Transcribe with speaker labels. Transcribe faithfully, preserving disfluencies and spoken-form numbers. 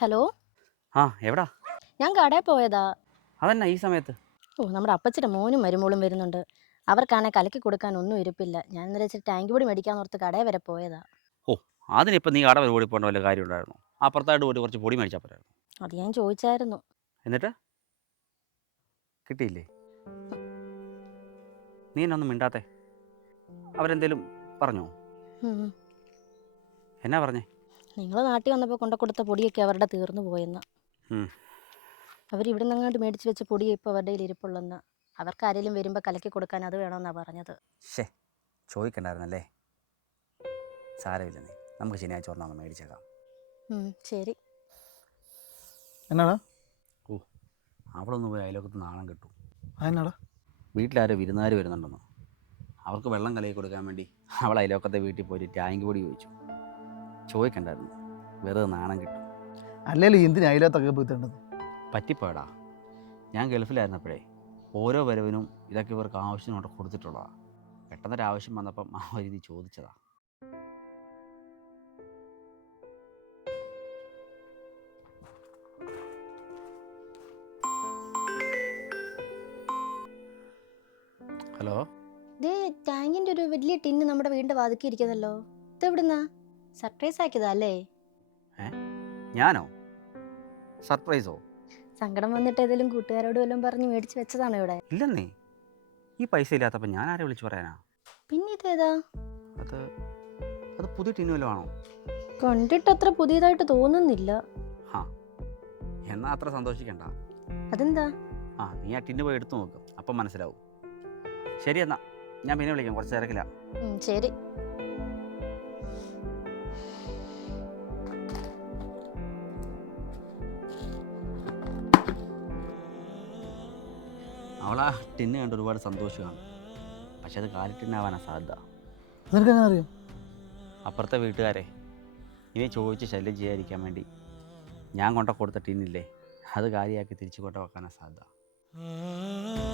Speaker 1: Hello.
Speaker 2: ആ എവിടാ?
Speaker 1: ഞാൻ കടയിൽ പോയതാ.
Speaker 2: അതന്നെ ഈ സമയത്ത്?
Speaker 1: ഓ നമ്മുടെ അപ്പച്ചിയുടെ മോനും മരുമോളും വരുന്നുണ്ട്. അവർക്കാണെ കലക്കി കൊടുക്കാൻ ഒന്നും ഇരിപ്പില്ല. ഞാൻ ഇന്നലെ ഇച്ചിരി ടാങ്ക് പൊടി മേടിക്കാന്നോർത്ത് കടയിൽ വരെ പോയതാ.
Speaker 2: ഓ, അതിനിപ്പോൾ നീ കട വരെ ഓടി പോകേണ്ട വല്ല കാര്യം ഉണ്ടായിരുന്നു? അപ്പുറത്തായിട്ട് പോയിട്ട് കുറച്ച് പൊടി മേടിച്ചാൽ പോരായിരുന്നു?
Speaker 1: അത് ഞാൻ ചോദിച്ചായിരുന്നു.
Speaker 2: എന്നിട്ട് കിട്ടിയില്ലേ? നീ എന്നൊന്നും മിണ്ടാത്തെ? അവരെന്തേലും പറഞ്ഞോ?
Speaker 1: ഉം.
Speaker 2: എന്നാ പറഞ്ഞേ?
Speaker 1: നിങ്ങൾ നാട്ടിൽ വന്നപ്പോൾ കൊണ്ട കൊടുത്ത പൊടിയൊക്കെ അവരുടെ തീർന്നു പോയെന്ന്.
Speaker 2: ഉം.
Speaker 1: അവർ ഇവിടെ നിന്നങ്ങോട്ട് മേടിച്ച് വെച്ച പൊടി ഇപ്പോൾ അവരുടെ കയ്യിൽ ഇരിപ്പുള്ളെന്ന്. അവർക്ക് ആരെങ്കിലും വരുമ്പോൾ കലക്കി കൊടുക്കാൻ അത് വേണമെന്നാണ് പറഞ്ഞത്.
Speaker 2: ശേ, ചോദിക്കണ്ടായിരുന്നല്ലേ? സാരമില്ല, നീ നമുക്ക് ശനിയാഴ്ച ഒരെണ്ണം മേടിച്ചേക്കാം.
Speaker 1: ഉം, ശരി.
Speaker 3: എന്നാടാ?
Speaker 2: ഓ, അവളൊന്ന് പോയി അയലോക്കത്ത് നാണം കിട്ടും.
Speaker 3: അതെന്നാടാ?
Speaker 2: വീട്ടിലാരോ വിരുന്നുകാർ വരുന്നുണ്ടെന്ന്. അവർക്ക് വെള്ളം കലക്കി കൊടുക്കാൻ വേണ്ടി അവൾ അയലോക്കത്തെ വീട്ടിൽ പോയിട്ട് ടാങ്ക് പൊടി ചോദിച്ചു. ചോദിക്കണ്ടായിരുന്നു, വെറുതെ നാണം കിട്ടും.
Speaker 3: അല്ലെങ്കിൽ എന്തിനാ അതിലകത്തൊക്കെ പോയി തേണ്ടത്?
Speaker 2: പറ്റിപ്പോയടാ. ഞാൻ ഗൾഫിലായിരുന്നപ്പോഴേ ഓരോ വരവിനും ഇതൊക്കെ ഇവർക്ക് ആവശ്യത്തിനോട്ട് കൊടുത്തിട്ടുള്ളതാണ്. പെട്ടെന്നൊരാവശ്യം വന്നപ്പം ആ രീതി ചോദിച്ചതാ. ഹലോ.
Speaker 1: ദേ ടാങ്കിൻ്റെ ഒരു വലിയ ടിന്ന് നമ്മുടെ വീടിൻ്റെ വാതിക്കി ഇരിക്കുന്നല്ലോ. ഇതെവിടുന്നാ? സർപ്രൈസ് ആക്കിയതാ അല്ലേ?
Speaker 2: ഏ ഞാനോ? സർപ്രൈസോ?
Speaker 1: സങ്കടം വന്നിട്ട് ഏതെങ്കിലും കൂട്ടുകാരോട് വല്ലതും പറഞ്ഞ് മേടിച്ച് വെച്ചതാണോ ഇവിടെ?
Speaker 2: ഇല്ലെന്നേ, ഈ പൈസ ഇല്ലാത്തപ്പോൾ ഞാൻ ആരെ വിളിച്ചു പറയാനാ?
Speaker 1: പിന്നെ ഇതേതാ?
Speaker 2: അത് അത് പുതിയ ടിന്നു വല്ലതും ആണോ?
Speaker 1: കണ്ടിട്ട് അത്ര പുതിയതായിട്ട് തോന്നുന്നില്ല.
Speaker 2: ആ, എന്നാൽ അത്ര സന്തോഷിക്കണ്ട.
Speaker 1: അതെന്താ?
Speaker 2: ആ, നീ ആ ടിന്ന് പോയി എടുത്തു നോക്ക്, അപ്പം മനസ്സിലാവും. ശരി, എന്നാൽ ഞാൻ പിന്നെ വിളിക്കാം, കുറച്ച് തിരക്കില്ല.
Speaker 1: ഉം, ശരി.
Speaker 2: അവളാ ടിന്ന് കണ്ട് ഒരുപാട് സന്തോഷമാണ്. പക്ഷെ അത് കാലി ടിന്നാവാനാണ് സാധ്യത.
Speaker 3: നിനക്കെങ്ങനെ അറിയാം?
Speaker 2: അപ്പുറത്തെ വീട്ടുകാരെ ഇനി ചോദിച്ച് ശല്യം ചെയ്യാതിരിക്കാൻ വേണ്ടി ഞാൻ കൊണ്ട കൊടുത്ത ടിന്നില്ലേ, അത് കാര്യമാക്കി തിരിച്ചു കൊണ്ട വെക്കാനാണ് സാധ്യത.